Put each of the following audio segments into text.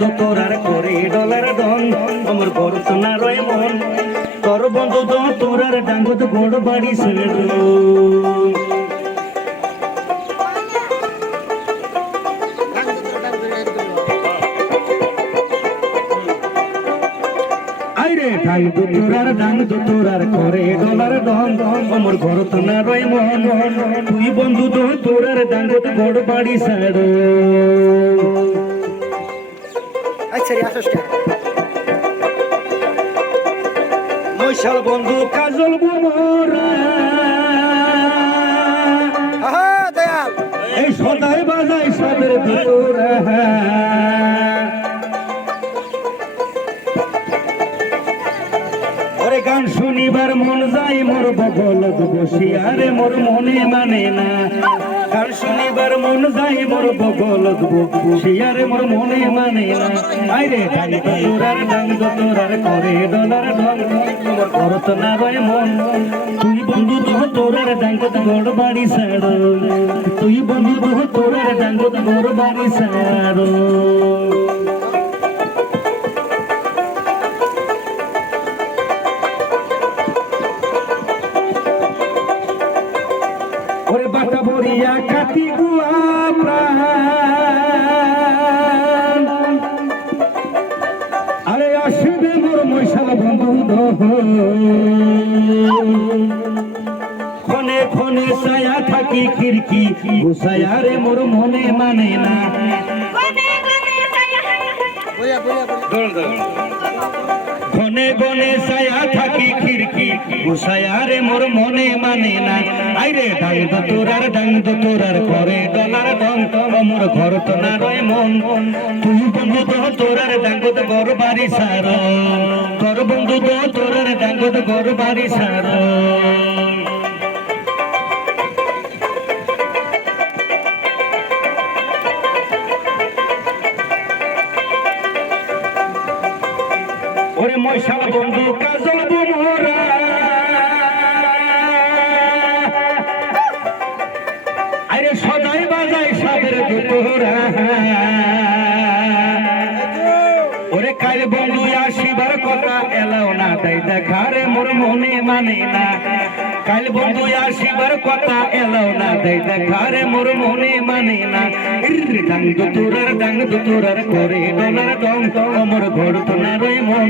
তোর আর করে ডলার দন আমার বড় সোনা রয় মন। তোর বন্ধু তো তোর আর ডাঙ্গত গোড় বাড়ি ঢাং দুতোরার ডাং দুতোরার করে ডলার ডং আমার ঘর তো না রয় মন। তুই বন্ধু তো তোরার ডাঙ্গত গোড় বাড়ি সেড়ো মৈশাল বন্ধু কাজল এই সদাই বাজাই সাদের ভিতরা। ওরে গান শুনিবার মন যাই মোর বগল বসিয়ারে মোর মনে মানে না। গান শুনিবার মন যাই মোর বগল বসিয়ারে মোর মনে মানে না। আইরে গান তোরার ডাং তোরার করে ডলার ঢং। মোর করত না রয় মন। তুই বন্ধু তো তোরার ডাং গড় বাড়ি সাড় তুই বন্ধু তো তোরার ডাং গড় বাড়ি সাড় বরিয়া কাটি গুয়া প্রাণ। আরে আসবে মোর মৈশাল বন্ধু। ক্ষণে ক্ষণে ছায়া থাকি খিড়কি গুসায়া রে মোর মনে মানে না। বইয়া বইয়া বইয়া বনে সায়া থাকি খিড়কি গুসায়া রে মোর মনে মানে না। আইরে ডাং তো তোরার ডাং তো তোরার করে ডলার ডং মোর ঘর তো না রয় মন। তুই বন্ধু তো তোরার ডাং তো ঘর বাড়ি সার তোর বন্ধু তো তোরার ডাং তো ঘর বাড়ি সার ওরে মশাল বন্ধু কাজল বুমরা। আরে সদাই বাজাই সাদের দুপুরা। ওরে কাল বন্ধু আসিবার কথা এলাও না, তাই দেখারে মোর মনে মানে না। কাল বন্ধু আসিবার কথা এলো না তাই দেখারে মোর মনে মানে না। ডাং দুতুরার ডাং দুতুরার করে ডলার ডং অমর ঘর তো না রই মন।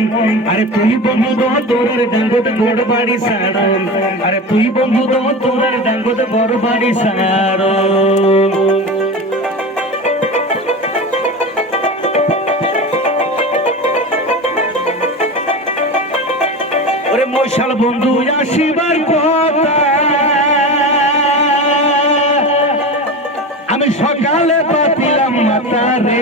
আরে তুই বন্ধু দো, তোরার ডাঙ্গত গোড় বাড়ি সাড় আরে তুই বন্ধু দো, তোরার ডাঙ্গত গোড় বাড়ি সাড় ওরে মশাল বন্ধু আসিবার কথা। আমি সকালে পাতিলাম মাতা রে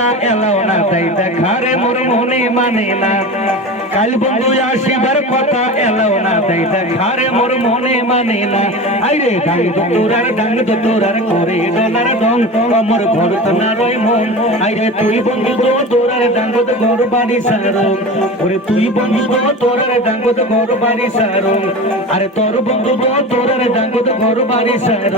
কথা এলাও না তাই দেখারে, মোর মনে মানে না। কাল বন্ধু আসিবার কথা এলাও না তাই দেখারে, মোর মনে মানে না। আইরে ডাং তোরার ডাং তোরার করে ডলার ডং আমার ঘর তো না রয় মন। আইরে তুই বন্ধু তো তোরার ডাং ঘর বাড়ি সার। ওরে তুই বন্ধু তো তোরার ডাং ঘর বাড়ি সার। আরে তোর বন্ধু তো তোরার ডাং ঘর বাড়ি সার।